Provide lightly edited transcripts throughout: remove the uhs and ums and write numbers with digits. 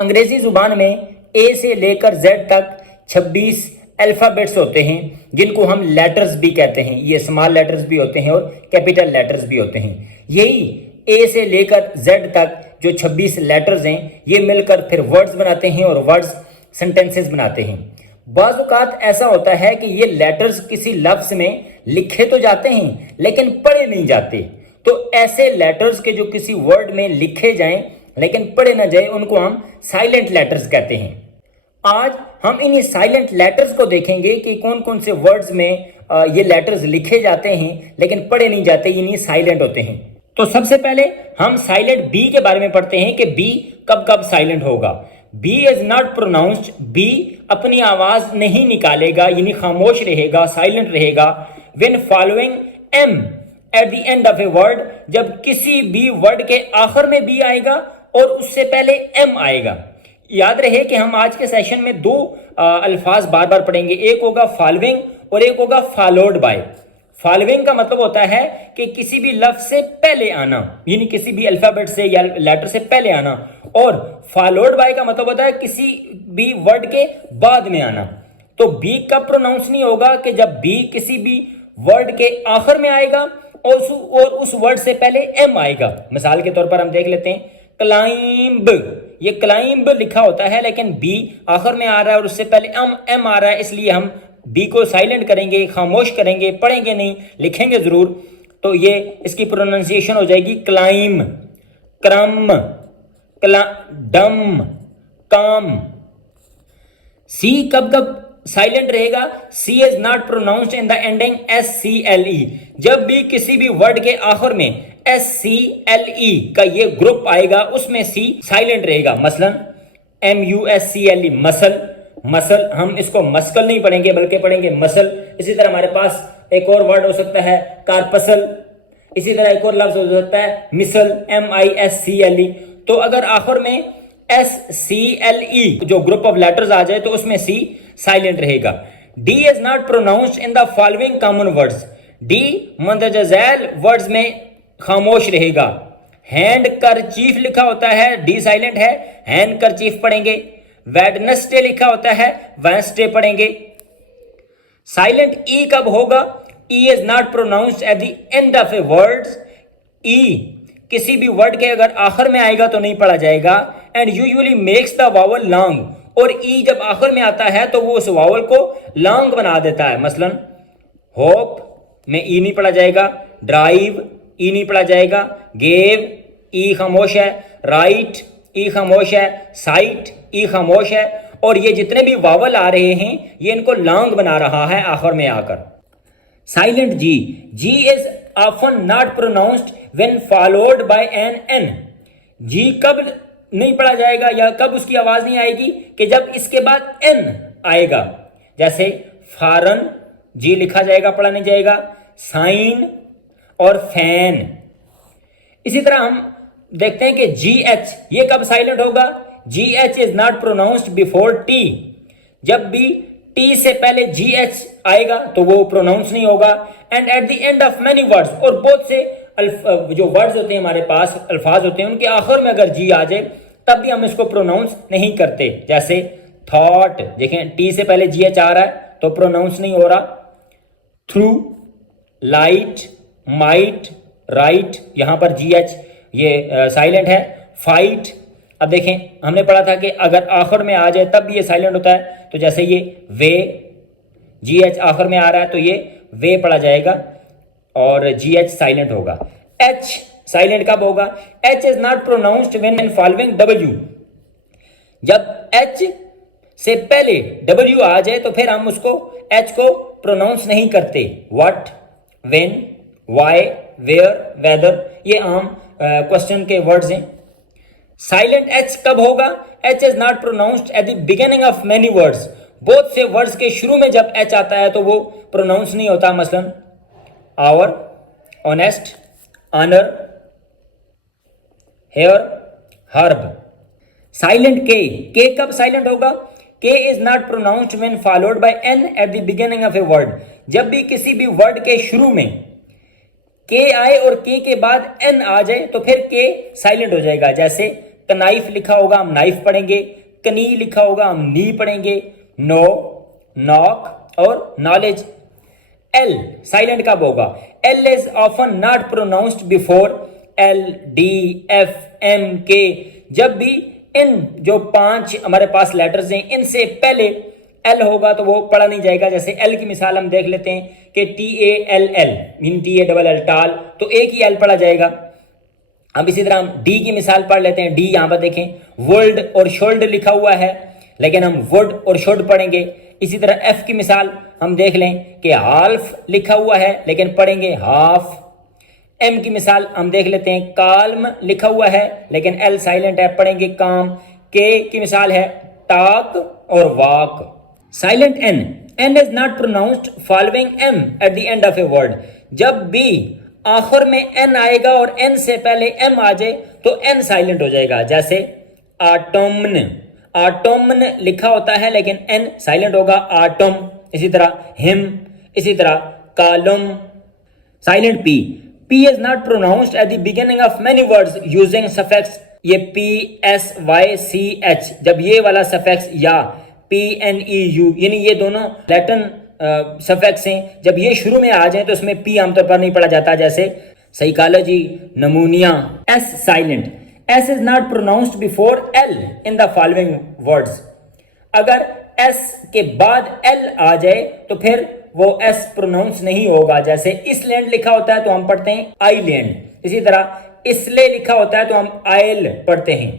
अंग्रेजी जुबान में ए से लेकर जेड तक 26 अल्फ़ाबेट्स होते हैं जिनको हम लेटर्स भी कहते हैं। ये स्मॉल लेटर्स भी होते हैं और कैपिटल लेटर्स भी होते हैं। यही ए से लेकर जेड तक जो 26 लेटर्स हैं ये मिलकर फिर वर्ड्स बनाते हैं और वर्ड्स सेंटेंसेस बनाते हैं। बाज़ औक़ात ऐसा होता है कि ये लेटर्स किसी लफ्ज़ में लिखे तो जाते हैं लेकिन पढ़े नहीं जाते। तो ऐसे लेटर्स के जो किसी वर्ड में लिखे जाएं लेकिन पढ़े ना जाए उनको हम साइलेंट लेटर्स कहते हैं। आज हम इन्हीं साइलेंट लेटर्स को देखेंगे कि कौन कौन से वर्ड्स में ये लेटर्स लिखे जाते हैं लेकिन पढ़े नहीं जाते, इन्हीं साइलेंट होते हैं। तो सबसे पहले हम साइलेंट बी के बारे में पढ़ते हैं कि बी कब कब साइलेंट होगा। B is not pronounced, B अपनी आवाज नहीं निकालेगा यानी खामोश रहेगा, साइलेंट रहेगा। When following M at the end of a word, जब किसी भी वर्ड के आखिर में बी आएगा और उससे पहले एम आएगा। याद रहे कि हम आज के सेशन में दो अल्फाज बार बार पढ़ेंगे, एक होगा फॉलोइंग और एक होगा फॉलोड बाय। फॉलोइंग का मतलब होता है कि किसी भी लफ्ज से पहले आना, यानी किसी भी अल्फाबेट से या लेटर से पहले आना, और फॉलोड बाय का मतलब होता है किसी भी वर्ड के बाद में आना। तो बी कब प्रोनाउंस नहीं होगा कि जब बी किसी भी वर्ड के आखिर में आएगा और उस वर्ड से पहले एम आएगा। मिसाल के तौर पर हम देख लेते हैं क्लाइंब, ये क्लाइंब लिखा होता है लेकिन बी आखिर में आ रहा है और उससे पहले एम आ रहा है, इसलिए हम बी को साइलेंट करेंगे, खामोश करेंगे, पढ़ेंगे नहीं, लिखेंगे जरूर। तो ये इसकी प्रोनाउंसिएशन हो जाएगी क्लाइम, क्रम, डम, काम। सी कब कब साइलेंट रहेगा? C is not pronounced in the ending SCLE, जब भी किसी भी वर्ड के आखिर में SCLE का ये ग्रुप आएगा उसमें सी साइलेंट रहेगा। मसलन MUSCLE, मसल, मसल, हम इसको मस्कल नहीं पढ़ेंगे बल्कि पढ़ेंगे मसल। इसी तरह हमारे पास एक और वर्ड हो सकता है कार्पसल, इसी तरह एक और लफ्ज हो सकता है मिसल, MISCLE। तो अगर आखिर में SCLE जो ग्रुप ऑफ लेटर्स आ जाए तो उसमें सी साइलेंट रहेगा। D is not pronounced in the following common words, D मंदरजा झैल वर्ड्स में खामोश रहेगा। हैंड करचीफ लिखा होता है, D साइलेंट है, हैंड करचीफ पढ़ेंगे। वेडनेसडे लिखा होता है, वेडनेसडे पढ़ेंगे। साइलेंट E कब होगा? E is not pronounced at the end of a word, E किसी भी वर्ड के अगर आखिर में आएगा तो नहीं पढ़ा जाएगा। And usually makes the vowel long, और ई जब आखिर में आता है तो वो उस वावल को लॉन्ग बना देता है। मसलन होप में ई नहीं पढ़ा जाएगा, ड्राइव ई नहीं पढ़ा जाएगा, गेव ई खामोश है, राइट ई खामोश है, साइट ई खामोश है। और ये जितने भी वावल आ रहे हैं ये इनको लॉन्ग बना रहा है आखिर में आकर। Silent G, G is often not pronounced when followed by N N, G कब नहीं पढ़ा जाएगा या कब उसकी आवाज नहीं आएगी कि जब इसके बाद एन आएगा। जैसे फॉरन, जी लिखा जाएगा, पढ़ा नहीं जाएगा। साइन और फैन। इसी तरह हम देखते हैं कि GH ये कब साइलेंट होगा? GH is not pronounced before T, जब भी T से पहले GH आएगा तो वो प्रोनाउंस नहीं होगा। And eight the end of many words, और बहुत से जो वर्ड्स होते हैं हमारे पास, अल्फाज होते हैं, उनके आखिर में अगर जी आ जाए तब भी हम इसको प्रोनाउंस नहीं करते। जैसे थॉट, देखें टी से पहले GH आ रहा है तो प्रोनाउंस नहीं हो रहा। थ्रू, लाइट, माइट, राइट, यहां पर GH ये साइलेंट है। फाइट, अब देखें हमने पढ़ा था कि अगर आखिर में आ जाए तब भी ये साइलेंट होता है। तो जैसे ये वे, GH आखिर में आ रहा है तो ये वे पढ़ा जाएगा और GH साइलेंट होगा। H साइलेंट कब होगा? H is not pronounced when following W, जब H से पहले W आ जाए तो फिर हम उसको H को प्रोनाउंस नहीं करते। What, when, why, where, whether, ये आम क्वेश्चन के वर्ड्स हैं। साइलेंट H कब होगा? H is not pronounced at the beginning of many words, बहुत से वर्ड्स के शुरू में जब H आता है तो वो प्रोनाउंस नहीं होता। मसलन hour, honest, honour, heir, herb. Silent K कब साइलेंट होगा? K is not pronounced when followed by N at the beginning of a word, जब भी किसी भी वर्ड के शुरू में के आए और के बाद एन आ जाए तो फिर के साइलेंट हो जाएगा। जैसे कनाइफ लिखा होगा हम नाइफ पढ़ेंगे, कनी लिखा होगा हम नी पढ़ेंगे, नो, नॉक और नॉलेज। एल साइलेंट कब होगा? L is often not pronounced before L, D, F, M, K. जब भी इन जो 5 हमारे पास लेटर्स हैं इनसे पहले एल होगा तो वो पढ़ा नहीं जाएगा। जैसे एल की मिसाल हम देख लेते हैं कि TALL मीन TALL टाल, तो एक ही एल पढ़ा जाएगा। अब इसी तरह हम डी की मिसाल पढ़ लेते हैं। डी यहां पर देखें वर्ल्ड और शोल्ड लिखा हुआ है लेकिन हम वुड और शुड पढ़ेंगे। इसी तरह एफ की मिसाल हम देख लें कि हाल्फ लिखा हुआ है लेकिन पढ़ेंगे हाफ। एम की मिसाल हम देख लेते हैं काल्म लिखा हुआ है लेकिन एल साइलेंट है, पढ़ेंगे काम। के की मिसाल है टाक और walk. Silent N, N is not pronounced following M at the end of a word. जब भी आखिर में एन आएगा और एन से पहले एम आ जाए तो एन साइलेंट हो जाएगा। जैसे आटोमन, आटोमन लिखा होता है लेकिन एन साइलेंट होगा, आटोम। इसी तरह हिम, इसी तरह column. Silent P, P is not pronounced at the beginning of many words using suffix. ये PSYCH, जब ये वाला सफिक्स या PNEU यानी ये दोनों लैटिन सफिक्स हैं, जब ये शुरू में आ जाए तो उसमें पी आमतौर पर नहीं पढ़ा जाता। जैसे psychology, नमूनिया। S silent, S is not pronounced before L in the following words. अगर एस के बाद एल आ जाए तो फिर वो एस प्रोनाउंस नहीं होगा। जैसे इसलैंड लिखा होता है तो हम पढ़ते हैं आईलैंड। इसी तरह इसले लिखा होता है तो हम आयल पढ़ते हैं।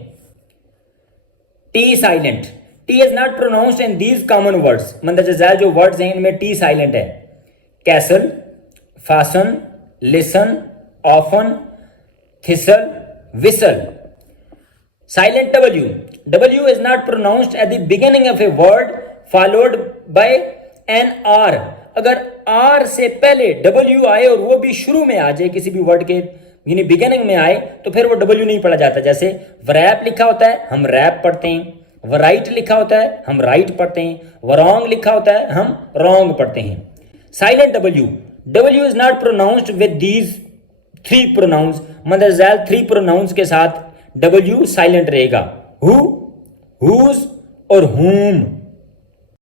T silent, T is not pronounced in these common words. मंदरजा जो वर्ड्स हैं इनमें टी साइलेंट है। Castle, fasten, listen, often, thistle, whistle. Silent W, W is not pronounced at the beginning of a word followed by an R. अगर R से पहले W आए और वो भी शुरू में आ जाए किसी भी वर्ड के यानी बिगिनिंग में आए तो फिर वो डब्ल्यू नहीं पढ़ा जाता। जैसे वरैप लिखा होता है हम रैप पढ़ते हैं, वराइट लिखा होता है हम राइट पढ़ते हैं, वरॉन्ग लिखा होता है हम रॉन्ग पढ़ते हैं। Silent W, W is not pronounced with these 3 pronouns. मतलब 3 प्रोनाउंस के साथ डब्ल्यू साइलेंट रहेगा। हु, हुज और हुम।